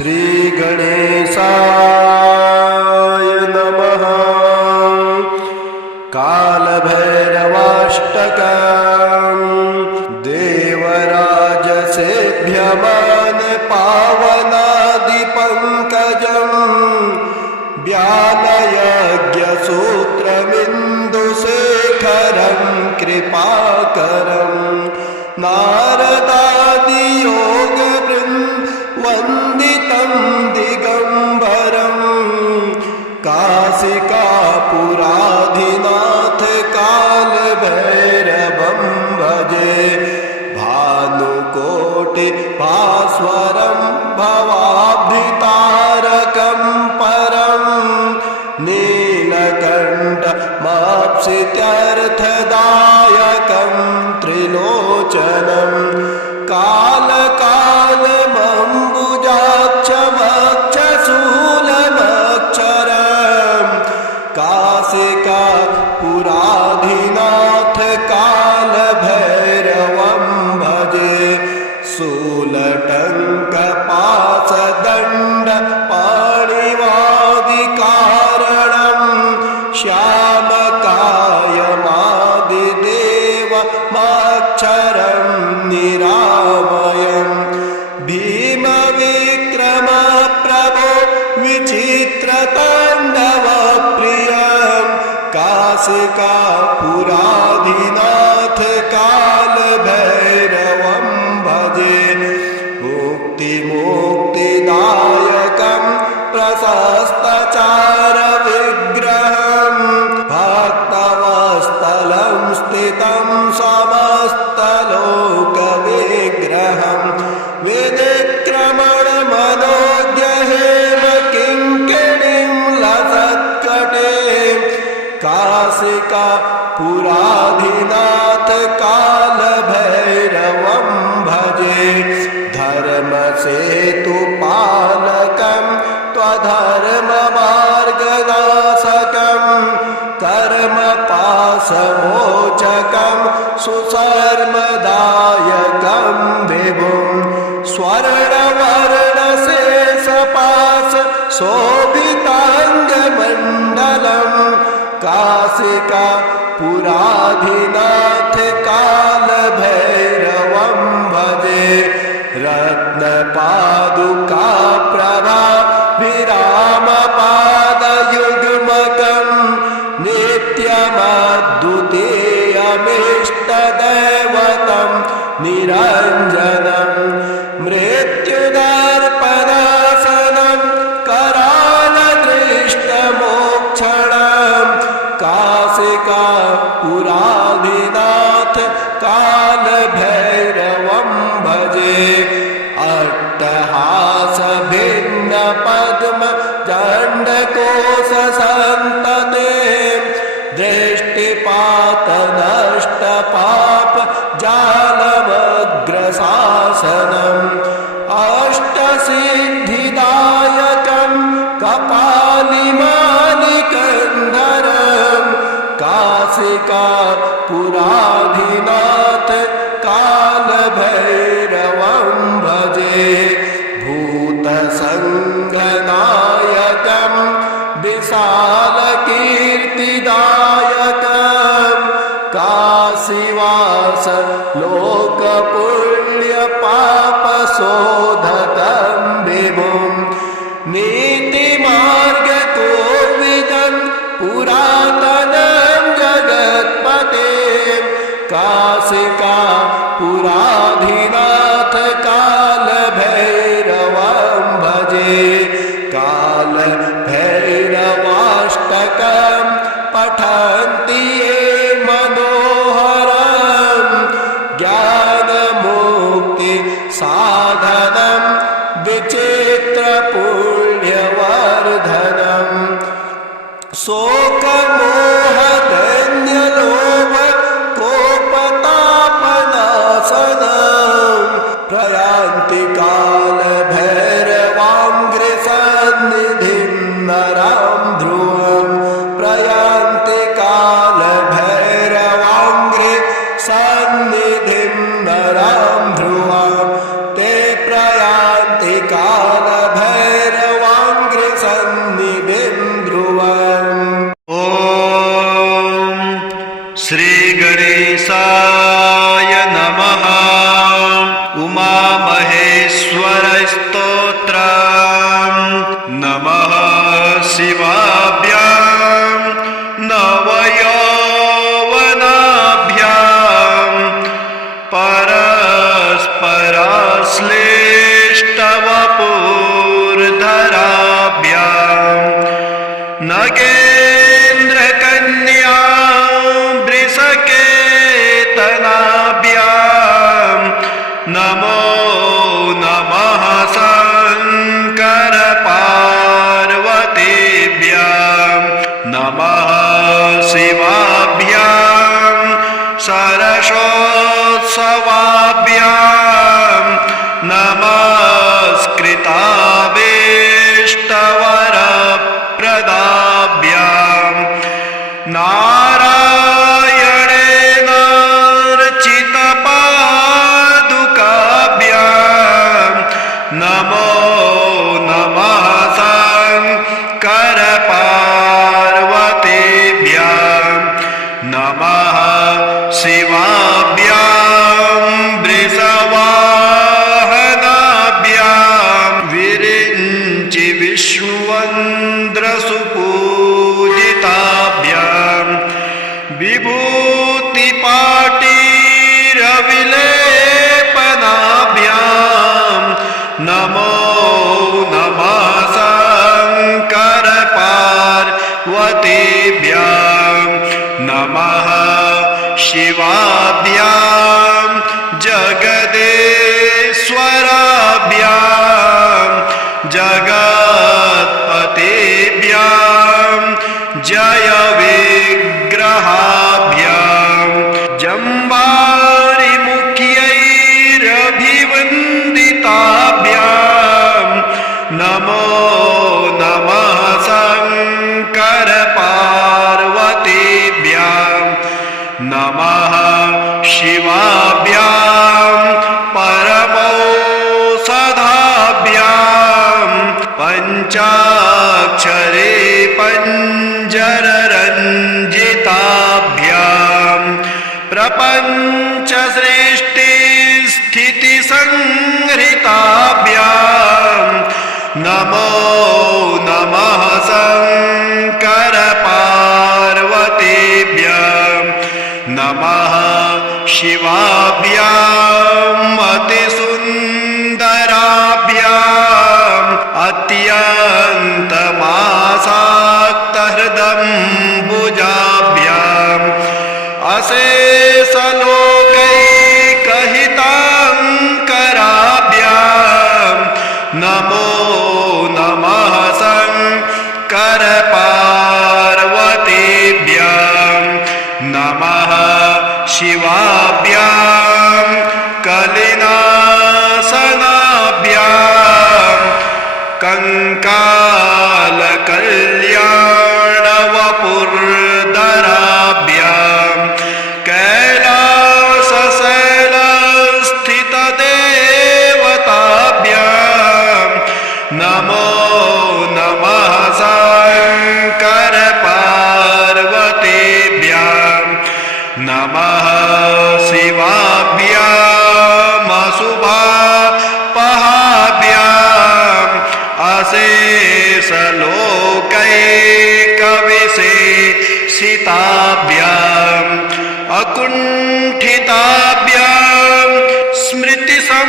श्रीगणेशाय नमः। कालभैरवाष्टकम् देवराजसेभ्यमान पावनादिपङ्कजम् व्यालयज्ञसूत्रमिन्दुशेखरं कृपाकरं नारदादियोगवन्दितं दिगम्बरं काशिकापुराधिनाथ कालभैरवं भजे। भानुकोटिभास्वरं भवाब्धितारकं परं नीलकण्ठमाप्सित्यर्थदायकं त्रिलोचनं कालकालमम्बुजाक्षमक्षशूलमक्षरं काशिकापुराधिनाथ कालभैरवं भजे। शूलटङ्कपाशदण्डपाणिवादिकारणं श्यामकायमादिदेवमाक्षरं निरामयं भीमविक्रमप्रभो विचित्रताण्डवप्रियं काशिकापुराधिनाथ कालभैरवं भजे। मुक्तिदायकं प्रशस्तचारविग्रहं भक्तवत्सलं स्थितं समस्तलोकविग्रहं विनिक्रमणमनोज्ञहेमकिङ्किणीं लसत्कटे काशिकापुराधिनाथ कालभैरवं भजे। धर्मसेतुपालकं त्वधर्ममार्गनाशकं कर्मपाशमोचकं सुशर्मदायकं विभुं स्वर्णवर्णशेषपाश शोभिताङ्गमण्डलं काशिकापुराधिनाथ कालभैरवं भजे। रत्नपादुकाप्रभाभिरामपादयुग्मकं नित्यमद्वितीयमिष्टदैवतं निरञ्जनं मृत्युदर्पणासनं करालदृष्टमोक्षणं काशिकापुराधिनाथ कालभैरवं भजे। अट्टहासभिन्नपद्म दण्डकोशसन्तते दृष्टिपातनष्टपाप जालमग्रशासनम् अष्टसिद्धिदायकं कपालिमालिकन्धरं काशिकापुराधिनाथ कालभैरवं भजे। भूतसङ्घनायकं विशालकीर्तिदायकं काशीवास लोकपुण्यपापशोधकं विभुं नीतिमार्गकोविदं पुरातनं जगत्पतें काशिकापुराधिनाथ कालभैरवं भजे। कालभैरवाष्टकं पठन्ति ये मनोहरं ज्ञानमुक्तिसाधनं विचित्रपुण्यवर्धनं शोकमोहदैन्यलोभकोपतापनाशनं पराश्लेष्टवपुर्धराभ्यां नगेन्द्रकन्या वृषकेतनाभ्यां नमो नमः शङ्कर पार्वतीभ्यां नमः शिवाभ्यां सरसोत्सवाभ्यां नमस्कृताभीष्टवरप्रदाभ्यां नारायणेनार्चितपादुकाभ्यां नमो नमः शङ्कर पार्वतीभ्यां नमः शिवाभ्यां वृषवाहनाभ्यां विरिञ्चि विष्णुवन्द्रसुपूजिताभ्यां विभूतिपाटीरविलेपनाभ्यां नमो नमः शङ्कर पार्वतीभ्यां नमः शिवाभ्यां जगदेश्वराभ्यां जगत्पतेभ्यां जय विग्रहाभ्यां जम्बारिमुख्यैरभिवन्दिताभ्यां नमो नमः शङ्कर पार्वतीभ्यां नमः शिवाभ्यां परमौषधाभ्यां पञ्चाक्षरे पञ्जररञ्जिताभ्यां प्रपञ्चसृष्टिस्थितिसंहृताभ्यां नमो नमः शङ्कर पार्वतीभ्यां नमः शिवाभ्यां अतिसुन्दराभ्याम् अत्यन्तमासाक्तहृदम्बुजाभ्याम् अशेषलोकैकहिताङ्कराभ्यां नमो नमः शङ्कर पार्वतीभ्यां नमः शिवाभ्यां कलिनाशनाभ्यां कंकालकल्याणवपुर्धराभ्यां कैलासशैलस्थितदेवताभ्यां नमो नमः शङ्कर पार्वतीभ्यां नमः शिवाभ्यामशुभापहाभ्याम् अशेषलोकैकविशेषिताभ्याम् अकुण्ठिताभ्यां स्मृतिसंभृताभ्यां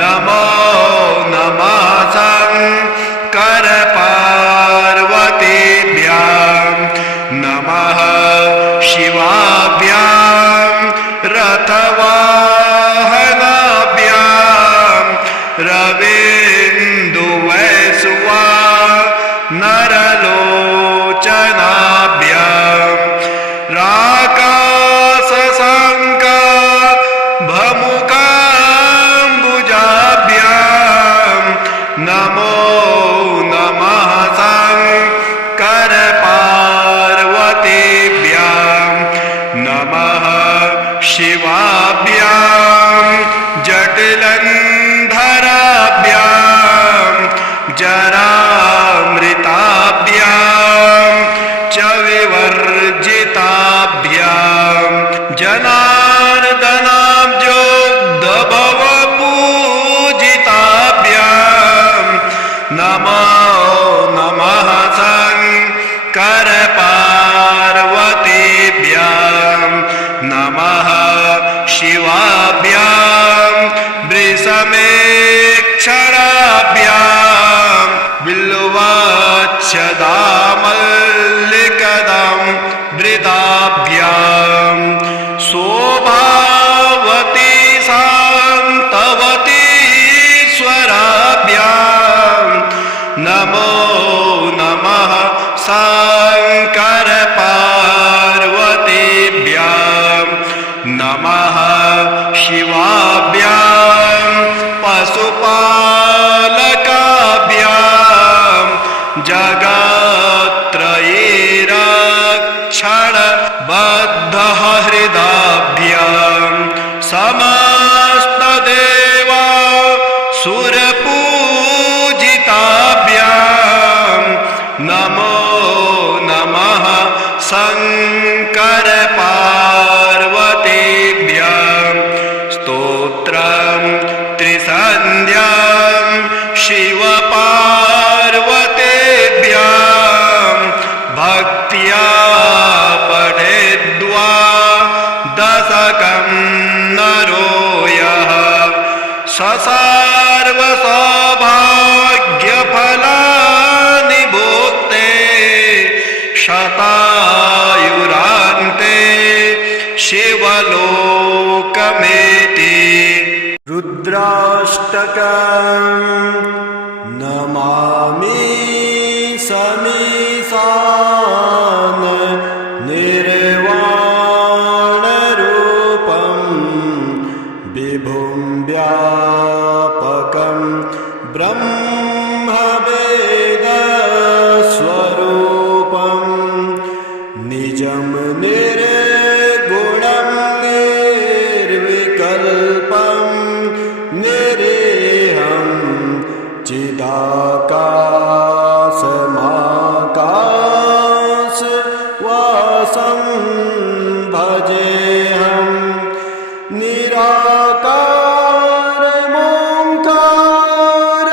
नमो नमः शङ्कर पार्वतीभ्यां नमः शिवाभ्यां रथवाहनाभ्यां रवीन्दुवैसुवा नरलोचनाभ्यां राकाशशङ्का भमुकाम्बुजाभ्यां नमो नमः शङ्कर पार्वतीभ्यां नमः शिवाभ्यां जटिलन्धराभ्यां जरामृताभ्यां च विवर्जिताभ्यां जनार्दनाब्जोग्धभवपूजिताभ्यां नमो नमः शङ्कर पार्वतीभ्यां नमः शिव शिवाभ्यां पशुपालकाभ्यां जगत्त्रये रक्षणबद्धः हृदाभ्यां समस्तदेवा सुरपूजिताभ्यां नमो नमः शङ्कर पार्वतीभ्यां स्तोत्रं त्रिसन्ध्यां शिवपार्वतीभ्यां भक्त्या पठेद्वा दशकं नरो यः सर्वसौभाग्यफलानि भुक्ते शतायुरान्ते शिवलोकमेति रुद्राष्टकं नमामि समीशान निर्वाणरूपं विभुं व्यापकं ब्रह्मवेदस्वरूपं निजं निर्गुणं निर्विकल्पं निरेहं चिदाकाशमाकाशवासं भजेऽहं निराकारमोङ्कार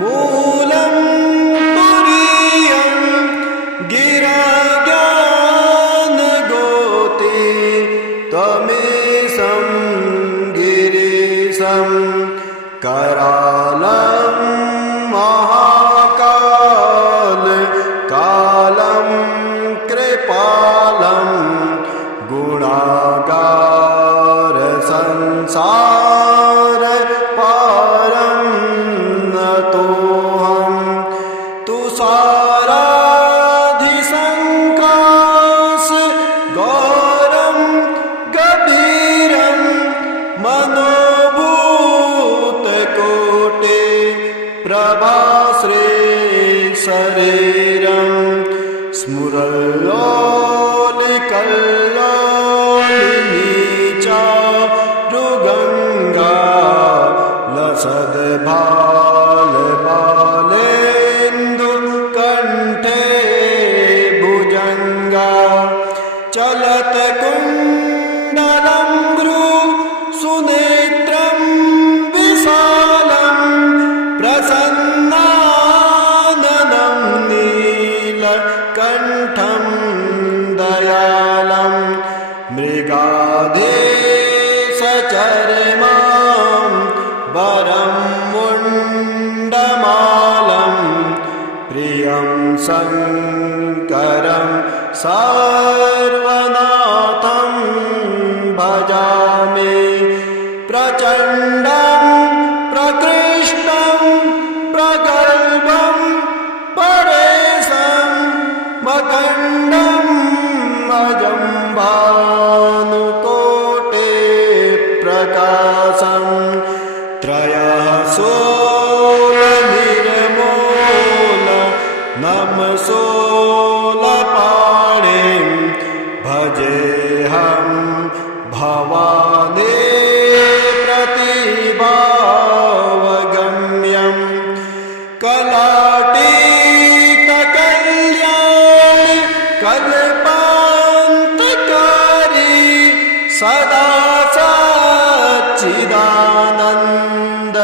मूलं तुरीयं गिरज्ञानगोति त्वमेशं गिरीशं करालं महाकाल कालं कृपालं गुणागार संसार पारं नतोऽहं तुषाराधिसङ्काश गौरं गभीरं मनोभूतकोटे प्रभाश्री शरीरं स्मुरल्लोलिकल्लोलिनी चारुगङ्गा लसद्भालबालेन्दुकण्ठे भुजङ्गा चलत्कुण्डलं भ्रू सुनेत्रं विशालं प्रसन्नाननं नीलकण्ठं दयालं मृगाधीशचर्मां वरं मुण्डमालं प्रियं शङ्करं सर्वनाथं भजामि प्रचण्डं प्रकृष्टं प्रगल्भं परेशं मकण्डं अजं भानुकोटे प्रकाशं त्रयः सोलनिर्मूल नमसोलपाणिं भजेऽहं भवानी प्रतिभावगम्यं कलातीतकल्याण कल्पान्तकारी सदा सच्चिदानन्द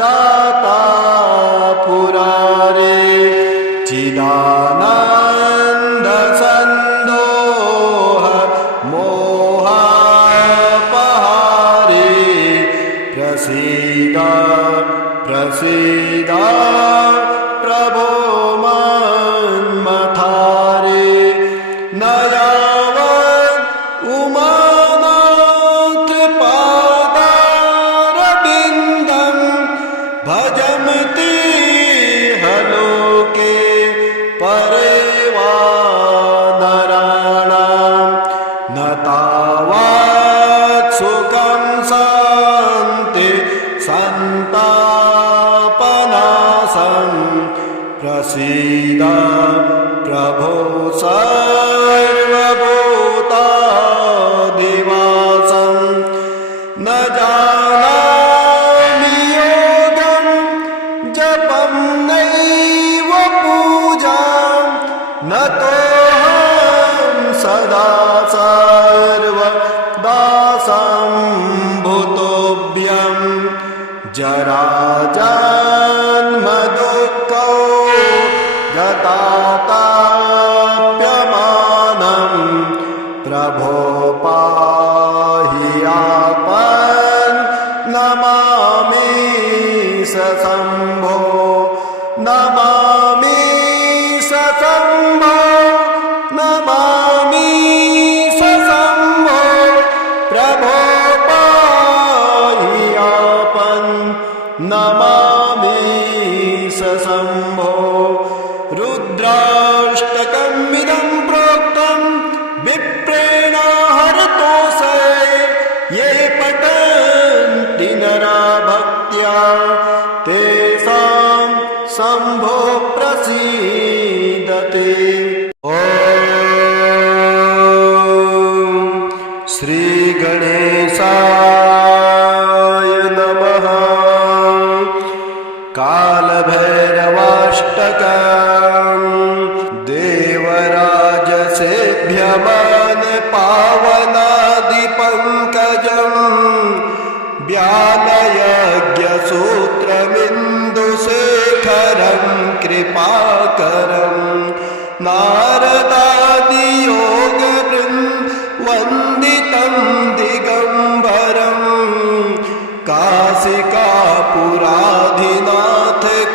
दाता पुरारे चिदानन्द सन्दोह मोहापहारे प्रसीद प्रसीद प्रभो मन्मथारे न यावत् उमानाथ पादारविन्दं भजन्ति हलोके परे वा नराणां न तावत् सुखं प्रसीद प्रभो सर्वभूतादिवासं न जानामि योगं जपं नैव पूजां न तोऽहं सदा सर्वदासंभूतोऽभ्यं जराजन्मदुःखौ गताताप्यमानं प्रभो पाहि आपन् नमामि सशम्भो नमामि सशम्भो नमामि सशम्भो प्रभो पाहि आपन् नमामि सशम्भो रुद्राष्टकमिदं प्रोक्तं विप्रेण हरतोषे ये पठन्ति नरा भक्त्या तेषां शम्भो प्रसीदते। ॐ श्रीगणेशाय नमः। कालभैरवाष्टकम् देवराजसेभ्यमान पावनादिपङ्कजम् व्यालयज्ञसूत्रमिन्दुशेखरं कृपाकरं नारदादियोगवृन्दवन्दितं दिगम्बरं काशिकापुराधिनाथ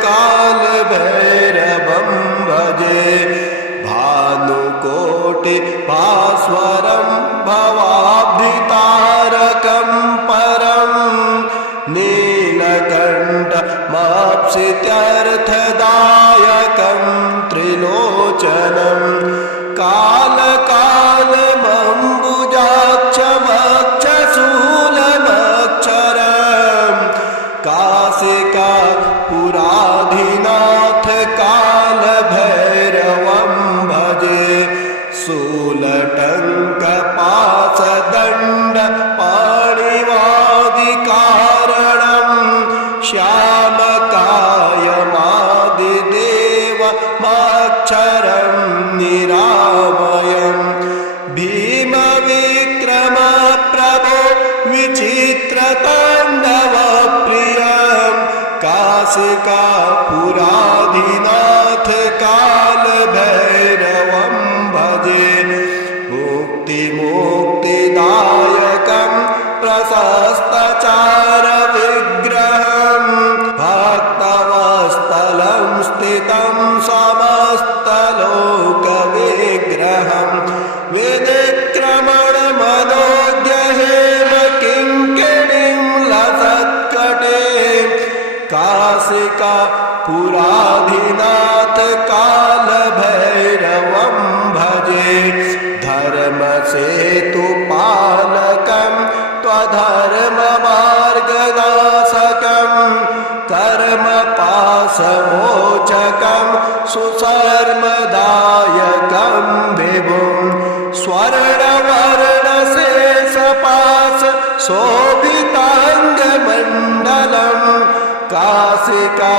कालभैरवं भजे भानुकोटिभास्वरं भवाब्धितारकं परं नीलकण्ठमाप्सित्यर्थदायकं त्रिलोचनं कालकालमम्बुजाक्षमक्षशूलमक्षरं काशिकापुराधिनाथ कालभैरवं भजे शूलटङ्कपाशदण्डपाणिवादिकारणं श्यामकायमादिदेवमक्षरं निरामयं भीमविक्रमप्रभो विचित्रताण्डवप्रियं काशिकापुराधिनाथ कालभैरवं भजे मुक्तिदायकं प्रशस्तचारविग्रहं भक्तवत्सलं स्थितं समस्तलोकविग्रहं विनिक्रमणमनोज्ञहेमकिङ्किणीं लसत्कटे काशिकापुराधिनाथ कालभैरवं भजे धर्मसेतुपालकं त्वधर्ममार्गनाशकं कर्मपाशमोचकं सुशर्मदायकं विभुं स्वर्णवर्णशेषपाश शोभिताङ्गमण्डलं काशिकापुराधिनाथ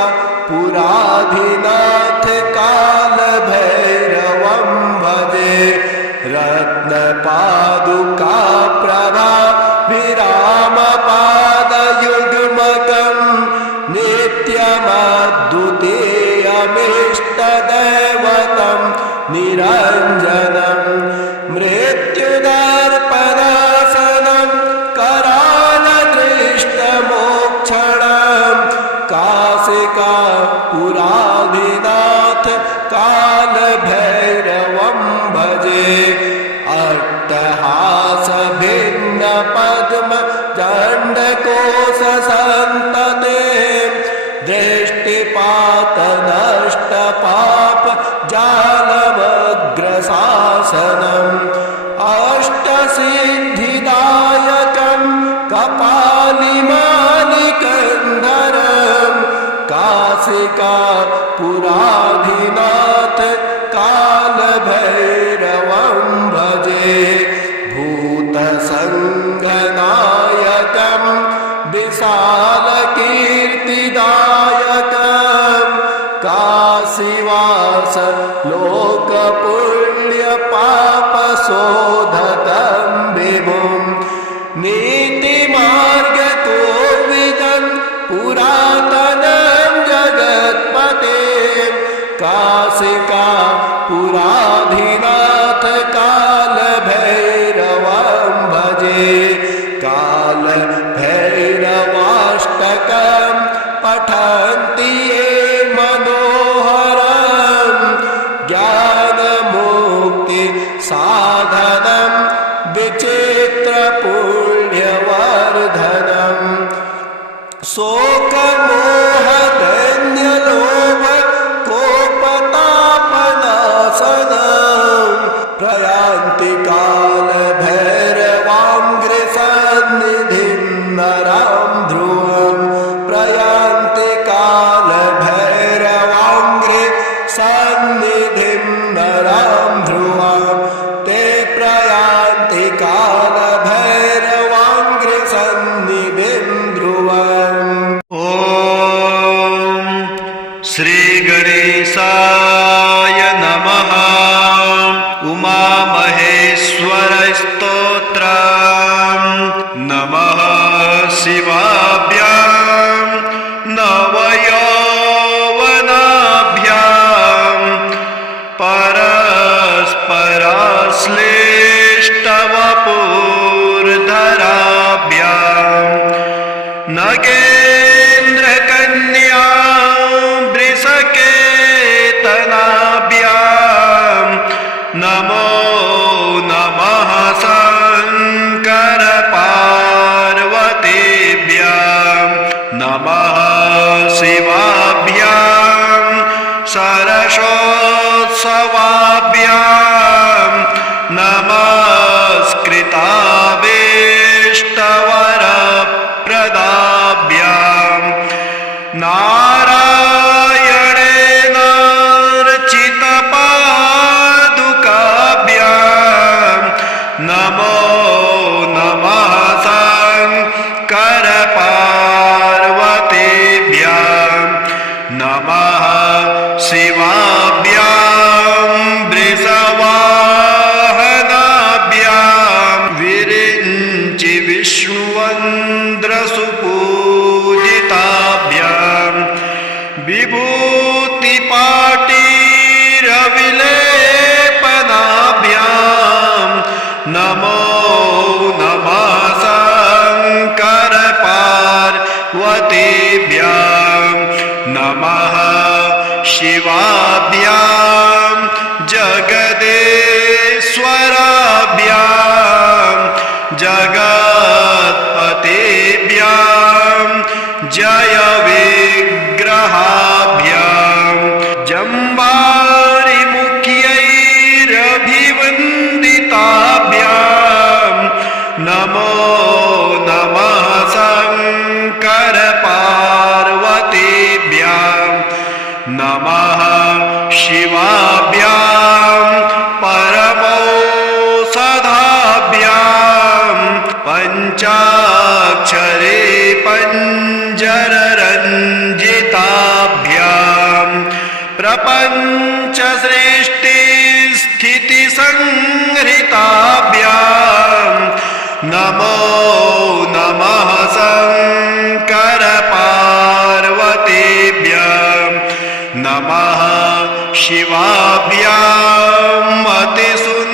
कालभैरवं भजे रत्नपादुकाप्रभाभिरामपादयुग्मकं नित्यमद्वितीयमिष्टदैवतं निरञ्जनं मृत्युदर्पणासनं करालदृष्टमोक्षणं काशिकापुराधिनाथ कालभैरवं भजे अट्टहासभिन्नं काशिका पुराधिनाथ कालभैरवं भजे भूतसङ्गनायकं विशालकीर्तिदायकं काशीवास लोकपुण्यपापशोधकं विभुं नीतिमार्गकोविदं पुरातनं जगत्पतें काशिका पुराधिनाथ कालभैरवं भजे कालभैरवाष्टकं पठन्ति ये मनोहरं ज्ञानमुक्ति साधनं विचित्रपुण्यवर्धनं शोकमोहदैन्यलोभ कोपतापनाशनं प्रयान्ति कालभैरवाङ्घ्रिसन्निधिं नरां ध्रुवं प्रयान्ति कालभैरवाङ्घ्रिसन्निधिं नरां ध्रुवं ते प्रयान्ति कालभैरवाङ्घ्रिसन्निधिं ध्रुवम्। ॐ श्रीगणेशाय नमः। उमामहेश्वरस्तोत्रम् नमः शिवाभ्यां नवयौवनाभ्यां परस्पराश्लिष्टवपुर्धराभ्यां नगेन्द्रकन्या वृषकेतनाभ्यां नमो नमः शङ्करपार्वतीभ्यां नमः शिवाभ्यां सरसोत्सवाभ्यां नमस्कृताभीष्टवरप्रदाभ्यां नारायणेनार्चितपादुकाभ्यां नमो नमः शङ्करपार्वतीभ्यां नमः शिवाभ्यां वृषवाहनाभ्यां विरिञ्चि विष्णुवन्द्रसुपूजिताभ्यां विभूतिपाटीरविलेपनाभ्यां नमो नमः शङ्करपार्वतीभ्यां नमः शिवाभ्यां जगदेश्वराभ्यां जगत्पतेभ्यां जय विग्रहाभ्यां जम्बारिमुख्यैरभिवन्दिताभ्यां नमो नमः शङ्करपार्वतीभ्यां नमः शिवाभ्यां परमौषधाभ्यां पञ्चाक्षरे पञ्जररञ्जिताभ्यां प्रपञ्चसृष्टिस्थितिसंहृताभ्यां नमो नमः शङ्करपार्वतीभ्यां नमः शिवाभ्याम् अतिसुन्दराभ्याम्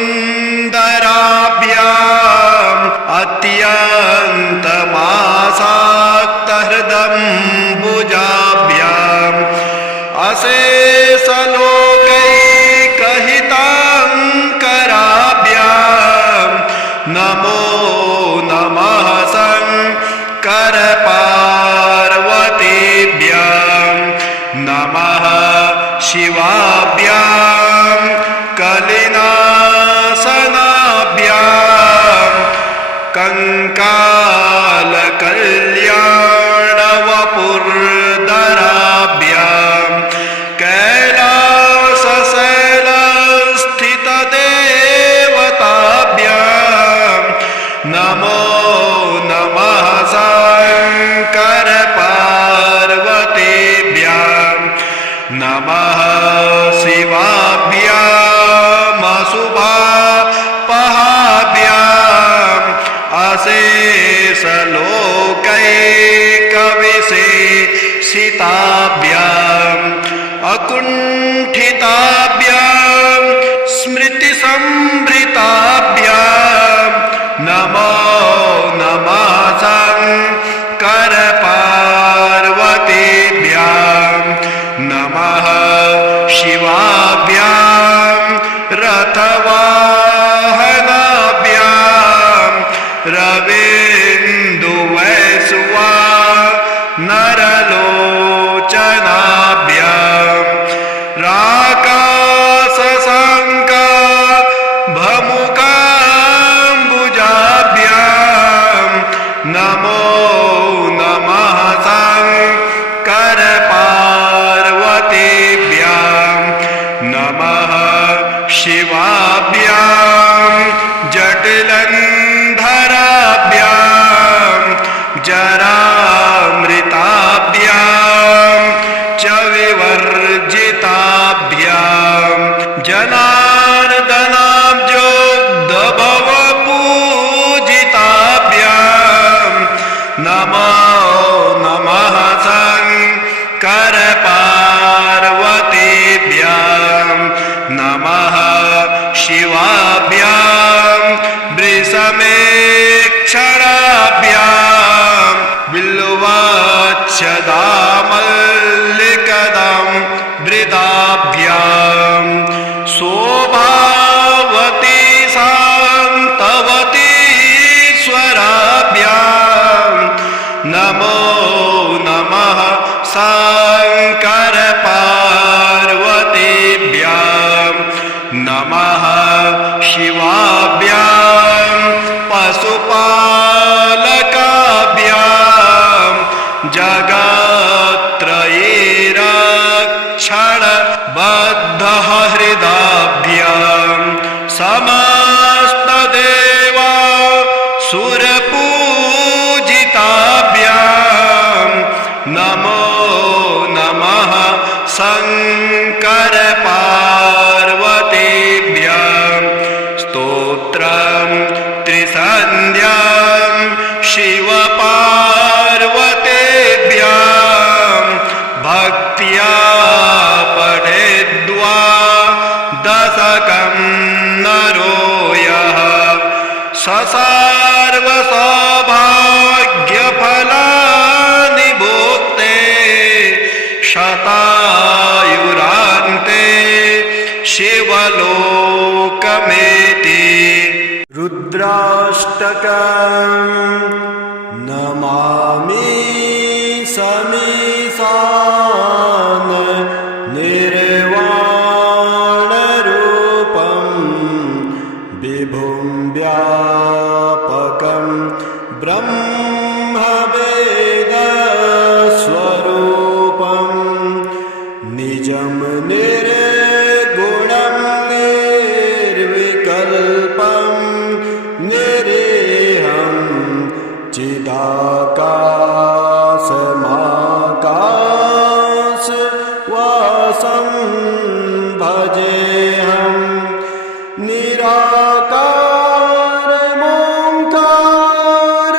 अत्यन्तमासाक्तहृदम्बुजाभ्याम् अशेषलोकैकहिताङ्कराभ्याम् नमो नमः शङ्करपार्वतीभ्यां नमः शिवाभ्यां कलिनाशनाभ्यां कंकालकल्याणवपुर्धराभ्यां विवेकविशेषिताभ्याम् अकुण्ठिताभ्याम् स्मृतिसंभृताभ्याम् नमो नमः शङ्करपार्वतीभ्याम् नमः शिवाभ्याम् रथवाहनाभ्याम् रवीन्दुवैसुवा नरलोचनाभ्याम् राकासशङ्का भमुकाम्बुजाभ्याम् नमो नमः शङ्करपार्वतीभ्याम् नमः शिवाभ्याम् जटिलन्धराभ्याम् जरामृताभ्याम् च विवर्जिताभ्याम् जनार्दनाब्जोग्धभवपूजिताभ्याम् नमो नमः शङ्करपार्वतीभ्याम् नमः शिवाभ्याम् वृषमेक्षराभ्याम् बिल्वाच्छदामल्लिकदम् वृदाभ्याम् शोभावती शान्तवती स्वराभ्याम् नमो नमः शङ्करपार्वतीभ्याम् नमः शिवाभ्याम् पशुपालकाभ्याम् जगत्त्रयीरक्षणबद्धहृदाभ्याम् समस्तदेवा सुरपूजिताभ्याम् नमो नमः शङ्करपार्वतीभ्याम् स्तोत्रम् त्रिसन्ध्याम् शिवपार्वतीभ्याम् भक्त्या पठेद्वा दशकं नरो यः ससर्वसौभाग्यफलानि भोक्ते शतायुरान्ते शिवलोकमेति रुद्राष्टकम् नमामि समीसान् निर्वाणरूपं विभुं व्यापकं ब्रह्मवेदस्वरूपं निजं निर्गुणं निर्विकल्पं निरेहं चिदाकाशमाकाशवासं भजेऽहं निराकारमोङ्कार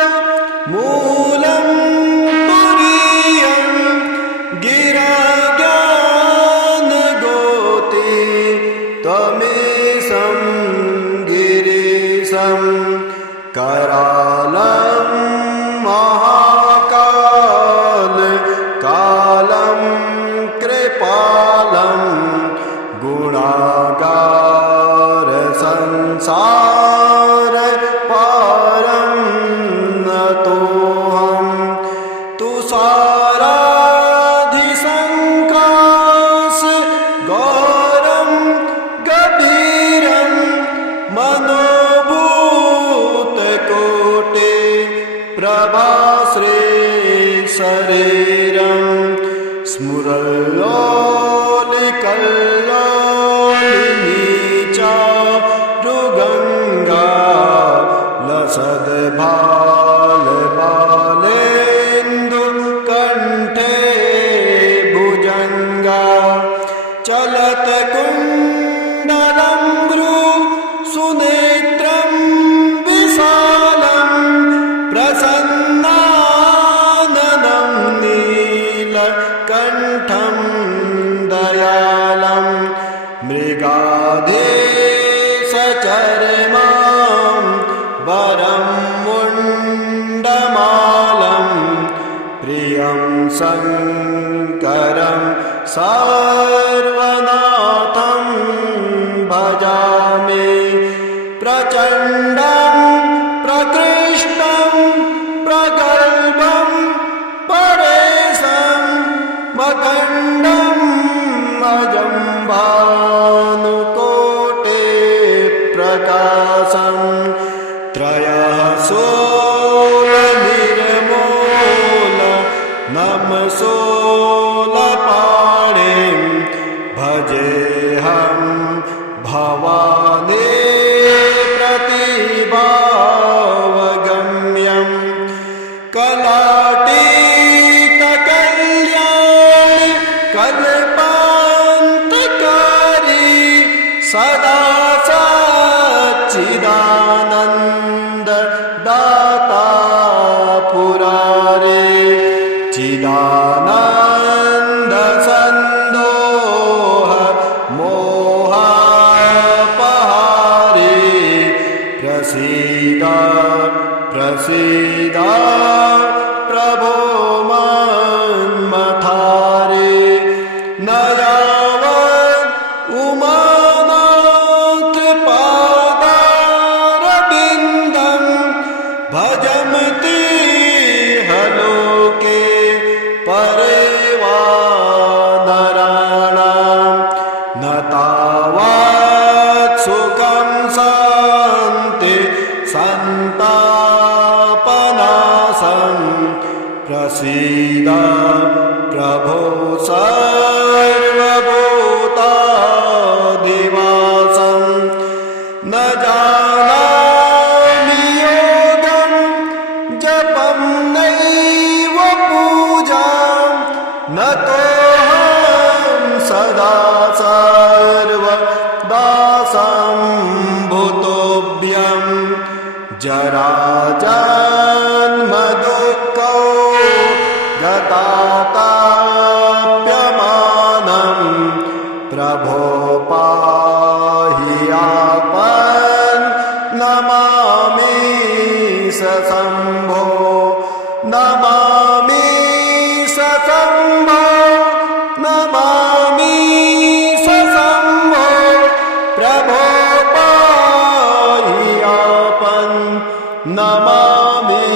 मूलं तुरीयं गिरज्ञानगोति त्वमेशं गिरीशं करालं महाकाल कालं कृपालं गुणागार संसार पारं नतोऽहं तुषाराधिसङ्काश गौरं गभीरं मनोभूतकोटि प्रभाश्री शरीरं स्मुरलोलिकल्लोलिनी चारुगङ्गा लसद्भालबालेन्दुकण्ठे भुजङ्गा चलत्कुण्डलं भ्रू सुनेत्रं विशालं प्रसन्नाननं शङ्करं सर्वनाथं भजामि प्रचण्डं प्रकृष्टं प्रगल्भं परेशं मकण्डं अजं भानुकोटे प्रकाशं त्रयः सोलनिर्मूल नमसोलपाणिं भजेऽहं भवानी प्रतिभावगम्यं कलातीतकल्याणि कल्पान्तकारी सदा सच्चिदानन्द दाता पुरारे चिदानन्द सन्दोह मोहापहारे प्रसीद प्रसीद प्रभो मन्मथारे न यावत् उमानाथ पादारविन्दं भजन्ति हलोके परे वा नराणां न तावत् सुखं शान्ति सन्तापनाशं प्रसीद प्रभो सर्वभूतादिवासं न जानामि योगं जपं नैव पूजां न तोऽहं सदा सर्वदासं भूतोऽभ्यं जराजन्म दुःखौ जताताप्यमानं प्रभो पाहि आपन् नमामि सशम्भो नमामि सशम्भो नमामि सशम्भो प्रभो पाहि आपन् नमामि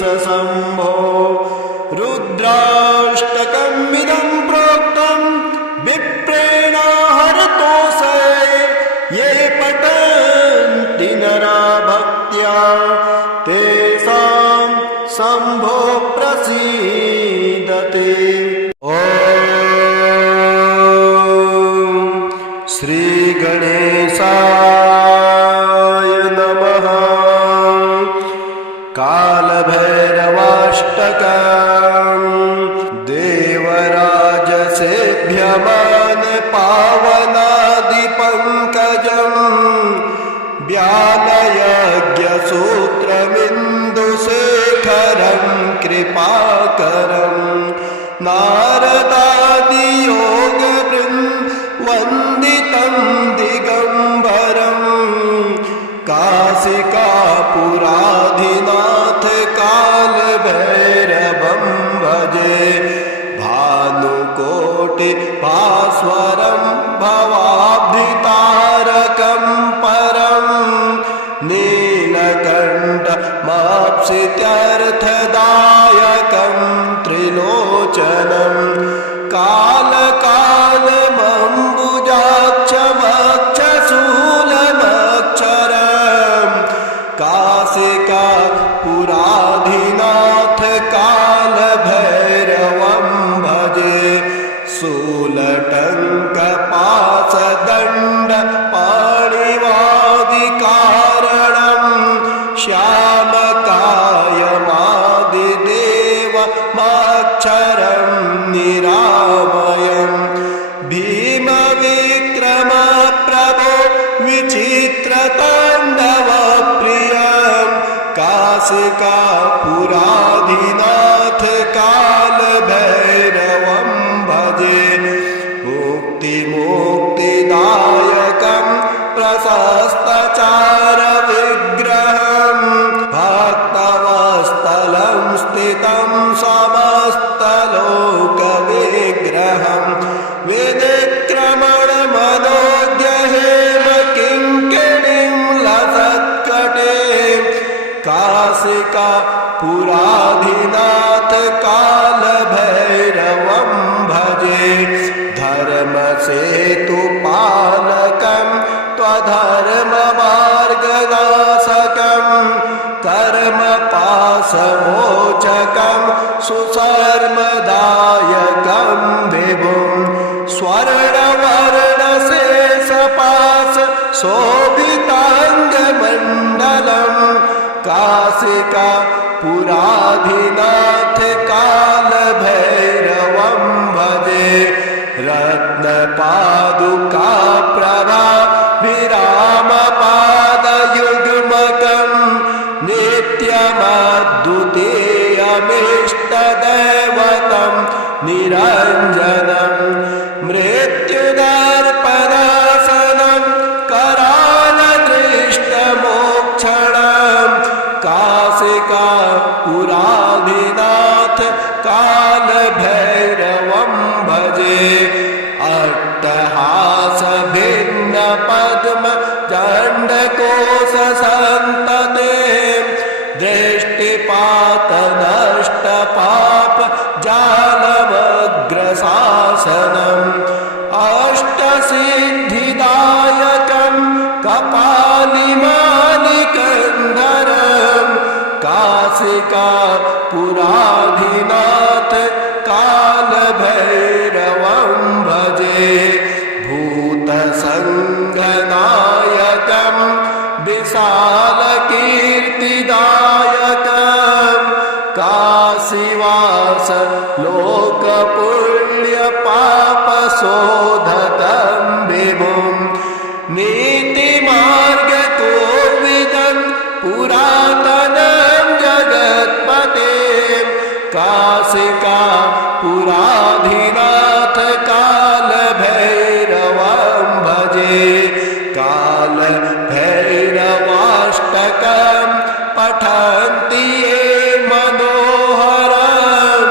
सशम्भो रुद्राष्टकमिदं प्रोक्तं विप्रेण हरतोषे ये पठन्ति नरा भक्त्या तेषां शम्भो प्रसीदते ॐ श्रीगणेशाय नमः कालभैरवाष्टकं देवराजसेभ्यमान पावनादिपङ्कजं व्यालयज्ञसूत्रमिन्दुशेखरं कृपाकरं नारदादियोगवृन्दवन्दितं दिगम्बरं काशिकापुराधिनाथ कालभैरवं भजे भानुकोटि भास्वरं भवाब्धितारकं परं नीलकण्ठमाप्सित्यर्थदायकं त्रिलोचनं कालकालमम्बुजाक्षमक्षशूलमक्षरं काशिकापुराधिनाथ कालभैरवं भजे शूलटङ्कपाशदण्ड पाणिवादिकारणं श्यामकायमादिदेवमक्षरं निरामयं भीमविक्रमप्रभो विचित्रताण्डवप्रियं काशिकापुराधिनाथ कालभैरवं भजे मुक्तिदायकं प्रशस्तचारविग्रहं भक्तवत्सलं स्थितं समं समस्तलोकविग्रहम् विनिक्रमणमनोज्ञहेम किङ्किणीं लसत्कटीं काशिका पुराधिनाथ कालभैरवं भजे धर्मसेतुपालकं त्वधर्ममार्गनाशकं कर्मपाशमोचकं सुशर्मदायकं विभुं स्वर्णवर्णशेषपाश शोभिताङ्गमण्डलं काशिका पुराधिनाथ कालभैरवं भजे रत्नपादुका प्रभा विरामपादयुग्मकं नित्यमद्वितीयमिष्टदैवतं निरञ्जनं मृत्युदर्पणासनं करालदृष्टमोक्षणं काशिका पुराधिनाथ कालभैरवं भजे अट्टहास भिन्न पद्म दण्डकोशसन्तते दृष्टिपात नष्टपाप जालमग्रशासनम् अष्टसिद्धिदायकं कपालिमालिकन्धरं काशिका पुराधिनाथ कालभैरवं भजे भूतसङ्गनायकं विशालकीर्तिदायकं काशीवास लोकपुण्यपापशोधकं विभुं नीतिमार्गकोविदं पुरातनं जगत्पतें काशिका पुराधिनाथ कालभैरवं भजे कालभैरवाष्टकं पठन्ति ये मनोहरं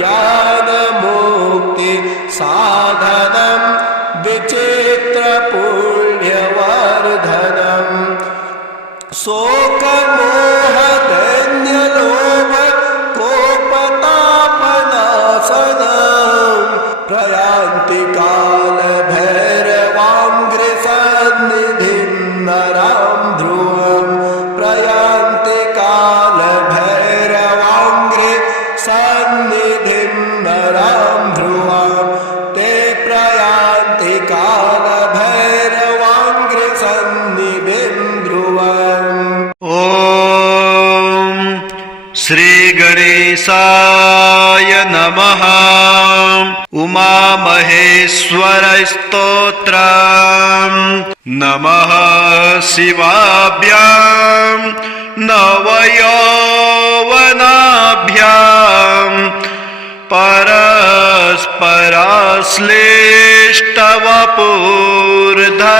ज्ञानमुक्ति साधनं विचित्रपुण्यवर्धनम् शोकमोहदैन्यलोभ कोपतापनाशनं प्रयान्ति कालभैरवाङ्घ्रिसन्निधिं नरां ध्रुवं प्रयान्ति कालभैरवाङ्घ्रिसन्निधिं नरां ध्रुवं ते प्रयान्ति कालभैरवाङ्घ्रिसन्निधिं ध्रुवम् ॐ श्रीगणेशाय नमः उमामहेश्वरस्तोत्रम् नमः शिवाभ्यां नवयौवनाभ्यां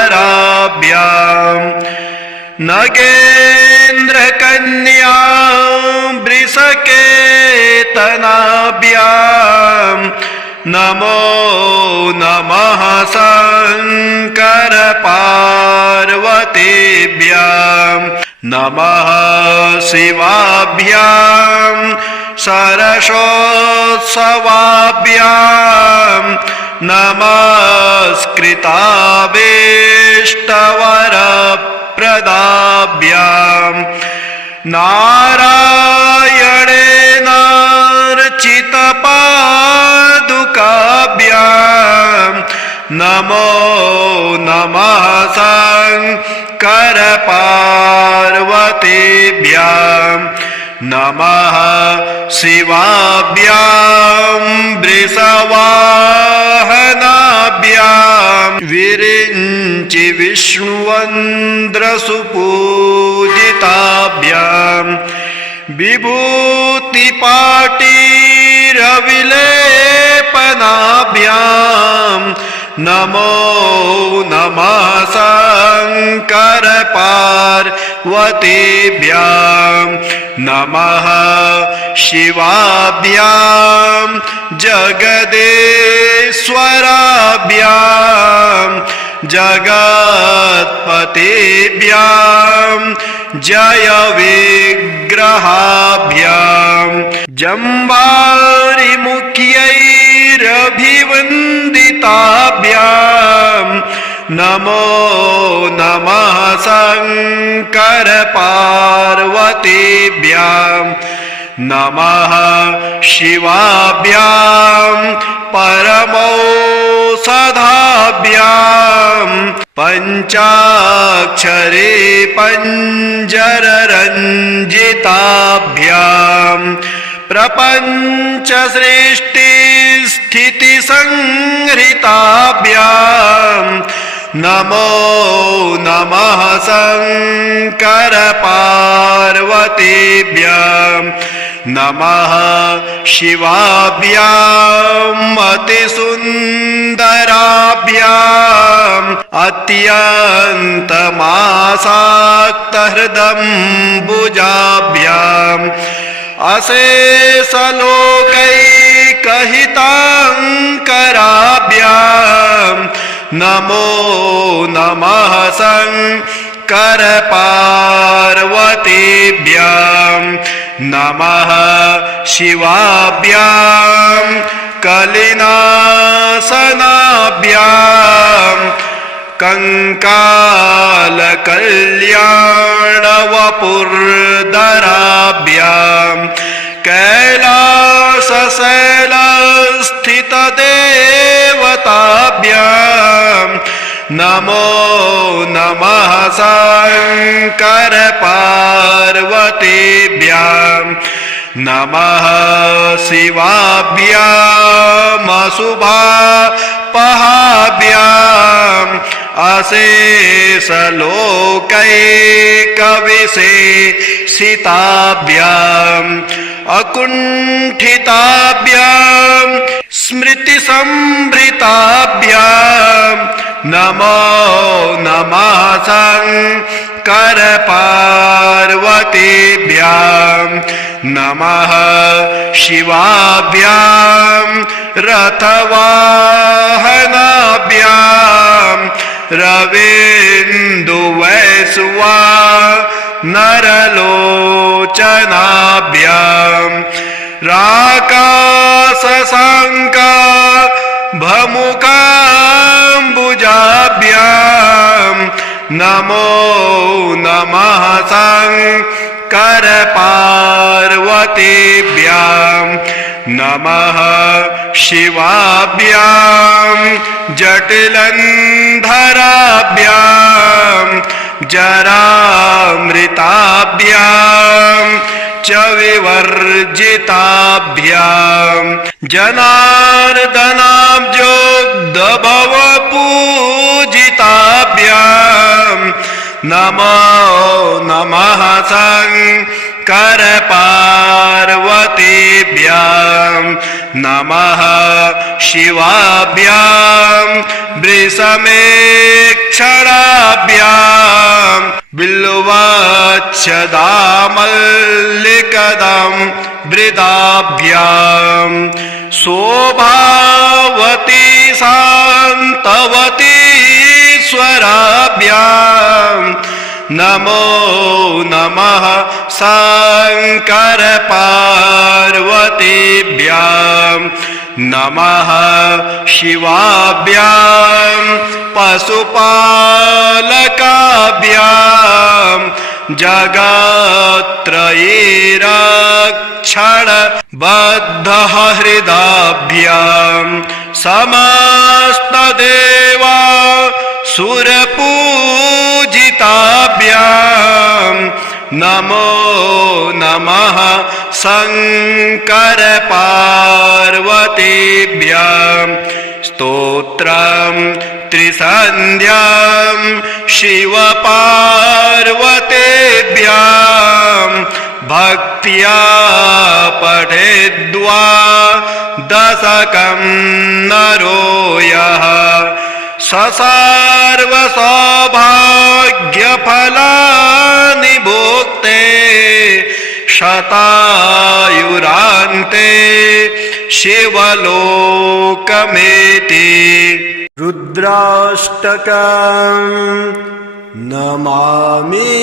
परस्पराश्लिष्टवपुर्धराभ्यां नगेन्द्रकन्या वृषकेतनाभ्यां नमो नमः शङ्कर पार्वतीभ्यां नमः शिवाभ्यां सरसोत्सवाभ्यां नमस्कृताभीष्टवरप्रदाभ्यां नारायणेनार्चितपादुकाभ्यां नमो नमः शङ्कर पार्वतीभ्यां नमः शिवाभ्यां वृषवाहनाभ्यां विरिञ्चि विष्णुवन्द्रसुपूजिताभ्यां विभूतिपाटीरविलेपनाभ्यां नमो नमः शङ्कर पार्वतीभ्यां नमः शिवाभ्यां जगदेश्वराभ्यां जगत्पतेभ्यां जय विग्रहाभ्यां जम्बारिमुख्यैरभिवन्दिताभ्यां नमो नमः शङ्कर पार्वतीभ्यां नमः शिवाभ्यां परमौषधाभ्यां पञ्चाक्षरे पञ्जररञ्जिताभ्यां प्रपञ्चसृष्टिस्थितिसंहृताभ्यां नमो नमः शङ्कर पार्वतीभ्यां नमः शिवाभ्याम् अतिसुन्दराभ्याम् अत्यन्तमासाक्तहृदम्बुजाभ्याम् अशेषलोकैकहिताङ्कराभ्यां नमो नमः शङ्कर पार्वतीभ्यां नमः शिवाभ्यां कलिनाशनाभ्यां कंकालकल्याणवपुर्धराभ्यां कैलासशैलस्थितदेवताभ्यां नमो नमः शङ्कर पार्वतीभ्यां नमः शिवाभ्यामशुभापहाभ्याम् अशेषलोकैकविशेषिताभ्याम् अकुण्ठिताभ्यां स्मृतिसंभृताभ्यां नमो नमः शङ्कर पार्वतीभ्यां नमः शिवाभ्यां रथवाहनाभ्यां रवीन्दुवैश्वानरलोचनाभ्यां राकाशशाङ्का भमुकाम्बुजाभ्यां नमो नमः शङ्कर पार्वतीभ्यां नमः शिवाभ्यां जटिलन्धराभ्यां जरामृताभ्यां च विवर्जिताभ्यां जनार्दनाब्जोग्धभवपूजिताभ्यां नमो नमः शङ्कर पार्वतीभ्यां नमः शिवाभ्यां वृषमेक्षणाभ्यां बिल्वच्छदामल्लिकदं वृदाभ्यां शोभावती शान्तवतीश्वराभ्यां नमो नमः शङ्कर पार्वतीभ्यां नमः शिवाभ्यां पशुपालकाभ्यां जगत्त्रयीरक्षणबद्धहृदाभ्यां समस्तदेवा सुरपूजिताभ्यां नमो नमः शङ्कर पार्वतीभ्यां स्तोत्रं त्रिसन्ध्यां शिवपार्वतीभ्यां भक्त्या पठेद्वा दशकं नरो यः सर्वसौभाग्यफलानि भुक्ते शतायुरान्ते शिवलोकमेति रुद्राष्टकम् नमामि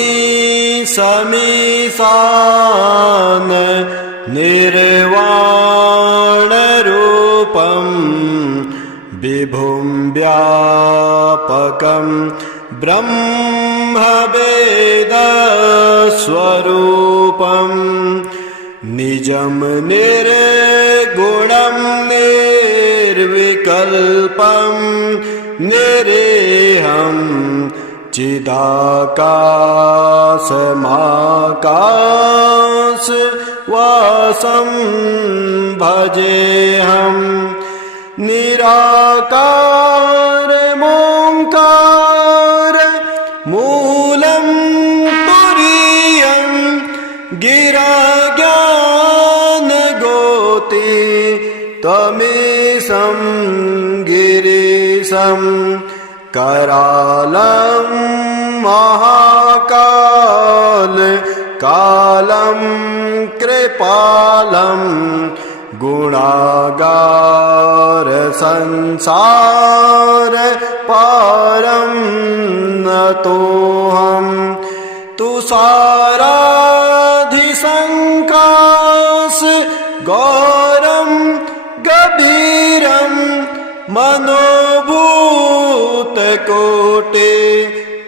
समीशान निर्वाणरूपं विभुं व्यापकं ब्रह्मवेदस्वरूपं निजं निर्गुणं निर्विकल्पं निरेहं चिदाकाशमाकाशवासं भजेऽहं निराकारमोङ्कार मूलं तुरीयं गिराज्ञानगोति त्वमीशं गिरीशं करालं महाकाल कालं कृपालं गुणागार संसार पारं नतोऽहं तुषाराधिसङ्काश गौरं गभीरं मनोभूतकोटि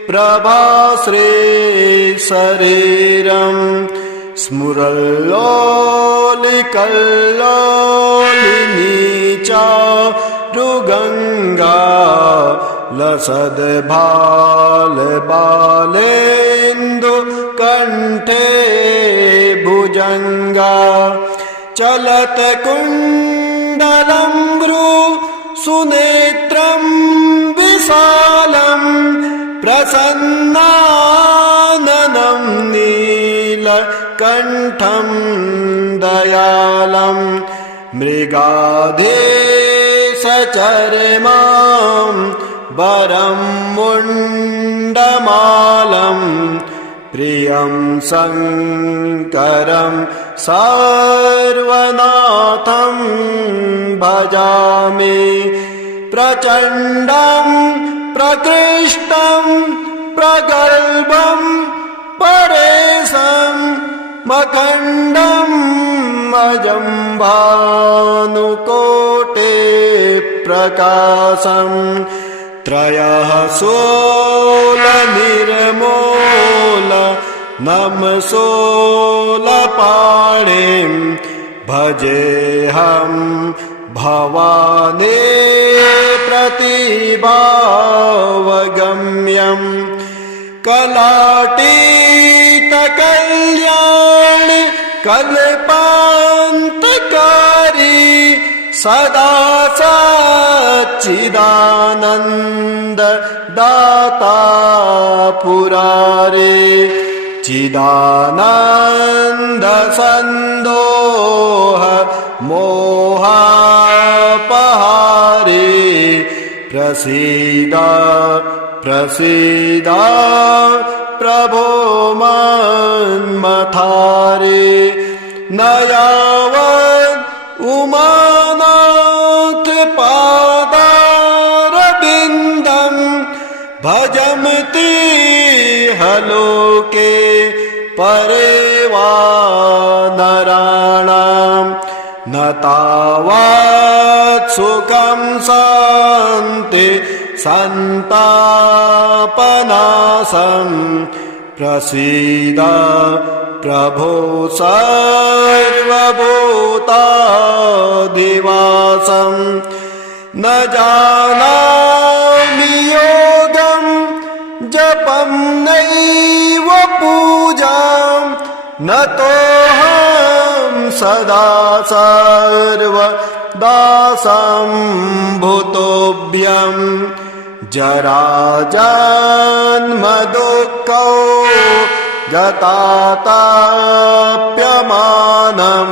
प्रभाश्री शरीरं स्फुरल्लोलिकल्लोलिनी चारुगङ्गा लसद्भालबालेन्दुकण्ठे भुजङ्गा चलत्कुण्डलं भ्रूसुनेत्रं विशालं प्रसन्नाननं नीलकण्ठं दयालं मृगाधेशचर्मां वरं मुण्डमालं प्रियं शङ्करं सर्वनाथं भजामि प्रचण्डं प्रकृष्टं प्रगल्भं परेशं मखण्डं अजं भानुकोटे प्रकाशं त्रयः शूलनिर्मूल नमशूलपाणिं भजेऽहं भवानी प्रतिभावगम्यं कलातीतकल्याण कल्पान्तकारी सदा सच्चिदानन्द दाता पुरारे चिदानन्द सन्दोह मोहापहारे प्रसीद प्रसीद प्रभो मन्मथारे न यावत् उमानाथ पादारविन्दं भजन्ति हलोके परे वा नराणां न तावत् सुखं शान्ति सन्तापनाशं प्रसीद प्रभो सर्वभूताधिवासं न जानामि योगं जपं नैव पूजां न तोऽहं सदा सर्वदासं भूतोऽभ्यं जराजन्म दुःखौ जताताप्यमानं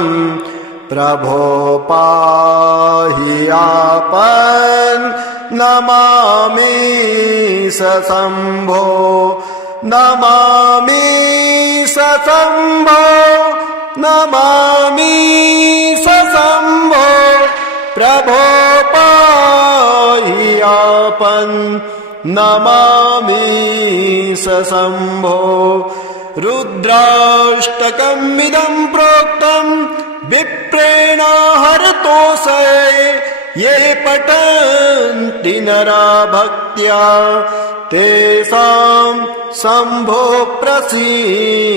प्रभो पाहि आपन् नमामि सशम्भो नमामि सशम्भो नमामि शम्भो प्रभो पाहि आपन् नमामि शम्भो रुद्राष्टकमिदं प्रोक्तं विप्रेण हरतोषये ये पठन्ति नरा भक्त्या तेषां शम्भो प्रसीदते।